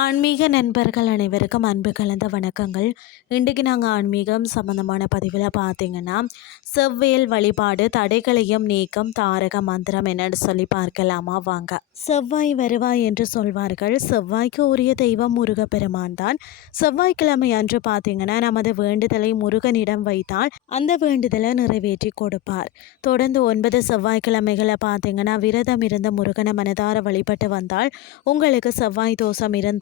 ஆன்மீக நண்பர்கள் அனைவருக்கும் அன்பு கலந்த வணக்கங்கள். இன்றைக்கு நாங்கள் ஆன்மீகம் சம்பந்தமான பதிவில் பார்த்தீங்கன்னா, செவ்வேல் வழிபாடு தடைகளையும் நீக்கும் தாரக மந்திரம் என்னன்னு சொல்லி பார்க்கலாமா வாங்க. செவ்வாய் வருவாய் என்று சொல்வார்கள். செவ்வாய்க்கு உரிய தெய்வம் முருகப்பெருமான் தான். செவ்வாய்க்கிழமை அன்று பார்த்தீங்கன்னா, நமது வேண்டுதலை முருகனிடம் வைத்தால் அந்த வேண்டுதலை நிறைவேற்றி கொடுப்பார். தொடர்ந்து 9 செவ்வாய்க்கிழமைகளை பார்த்தீங்கன்னா, விரதம் இருந்த முருகனை மனதார வழிபட்டு வந்தால் உங்களுக்கு செவ்வாய் தோஷம் இருந்தாலும்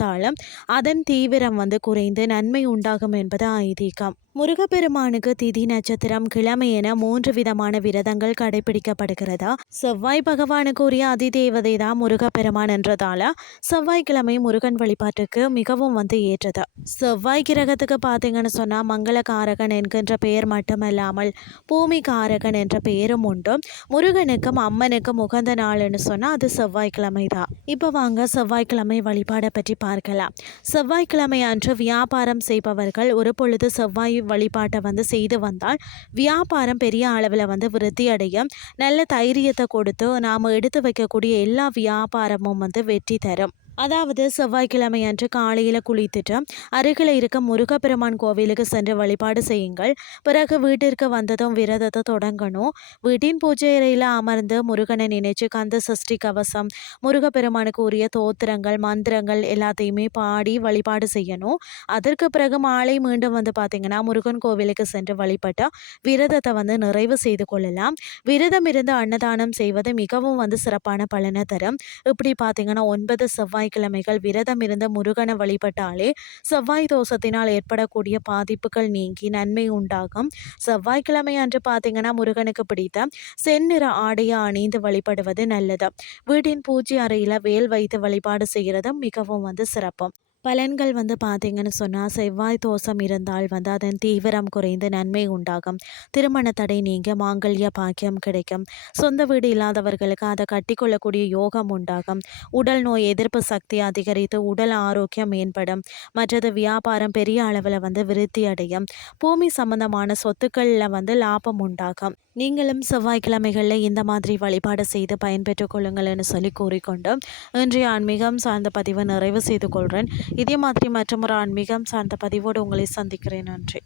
அதன் தீவிரம் குறைந்து நன்மை உண்டாகும் என்பது ஐதீகம். முருகப்பெருமானுக்கு திதி, நட்சத்திரம், கிழமை என 3 விதமான விரதங்கள் கடைபிடிக்கப்படுகிறதா. செவ்வாய் பகவானுக்கு உரிய அதிதேவதை தான் முருகப்பெருமான் என்றதால செவ்வாய்க்கிழமை முருகன் வழிபாட்டுக்கு மிகவும் ஏற்றது. செவ்வாய் கிரகத்துக்கு பார்த்தீங்கன்னு சொன்னால் மங்களகாரகன் என்கின்ற பெயர் மட்டுமல்லாமல் பூமி காரகன் என்ற பெயரும் உண்டு. முருகனுக்கும் அம்மனுக்கும் உகந்த நாள்னு சொன்னால் அது செவ்வாய்க்கிழமை தான். இப்போ வாங்க செவ்வாய்க்கிழமை வழிபாடை பற்றி பார்க்கலாம். செவ்வாய்க்கிழமை அன்று வியாபாரம் செய்பவர்கள் ஒரு பொழுது செவ்வாய் வழிபாட்டை செய்து வந்தால் வியாபாரம் பெரிய அளவில் விருத்தி அடையும். நல்ல தைரியத்தை கொடுத்து நாம் எடுத்து வைக்கக்கூடிய எல்லா வியாபாரமும் வெற்றி தரும். அதாவது செவ்வாய்க்கிழமை அன்று காலையில் குளித்துட்டு அருகில் இருக்க முருகப்பெருமான் கோவிலுக்கு சென்று வழிபாடு செய்யுங்கள். பிறகு வீட்டிற்கு வந்ததும் விரதத்தை தொடங்கணும். வீட்டின் பூஜை அறையில் அமர்ந்து முருகனை நினைச்சு கந்த சஷ்டி கவசம், முருகப்பெருமானுக்கு உரிய தோத்திரங்கள், மந்திரங்கள் எல்லாத்தையுமே பாடி வழிபாடு செய்யணும். அதற்கு பிறகு மாலை மீண்டும் பார்த்தீங்கன்னா முருகன் கோவிலுக்கு சென்று வழிபட்டு விரதத்தை நிறைவு செய்து கொள்ளலாம். விரதம் இருந்து அன்னதானம் செய்வது மிகவும் சிறப்பான பலனை தரும். இப்படி பார்த்தீங்கன்னா 9 செவ்வாய்க்கிழமைகள் விரதம் இருந்த முருகனை வழிபட்டாலே செவ்வாய் தோஷத்தினால் ஏற்படக்கூடிய பாதிப்புகள் நீங்கி நன்மை உண்டாகும். செவ்வாய்க்கிழமை அன்று பார்த்தீங்கன்னா முருகனுக்கு பிடித்த செந்நிற ஆடையை அணிந்து வழிபடுவது நல்லது. வீட்டின் பூஜை அறையில் வேல் வைத்து வழிபாடு செய்கிறதும் மிகவும் சிறப்பு. பலன்கள் பார்த்தீங்கன்னு சொன்னால் செவ்வாய் தோஷம் இருந்தால் அதன் தீவிரம் குறைந்து நன்மை உண்டாகும். திருமண தடை நீங்க மாங்கல்ய பாக்கியம் கிடைக்கும். சொந்த வீடு இல்லாதவர்களுக்கு அதை கட்டிக்கொள்ளக்கூடிய யோகம் உண்டாகும். உடல் நோய் எதிர்ப்பு சக்தி அதிகரித்து உடல் ஆரோக்கியம் மேம்படும். மற்றது வியாபாரம் பெரிய அளவில் விருத்தி அடையும். பூமி சம்பந்தமான சொத்துக்களில் லாபம் உண்டாகும். நீங்களும் செவ்வாய்க்கிழமைகளில் இந்த மாதிரி வழிபாடு செய்து பயன்பெற்றுக் கொள்ளுங்கள்னு சொல்லி கூறிக்கொண்டு இன்றைய ஆன்மீகம் சார்ந்த பதிவை நிறைவு செய்து கொள்கிறேன். இதே மாதிரி மற்றொரு ஆன்மீகம் சார்ந்த பதிவோடு உங்களை சந்திக்கிறேன். நன்றி.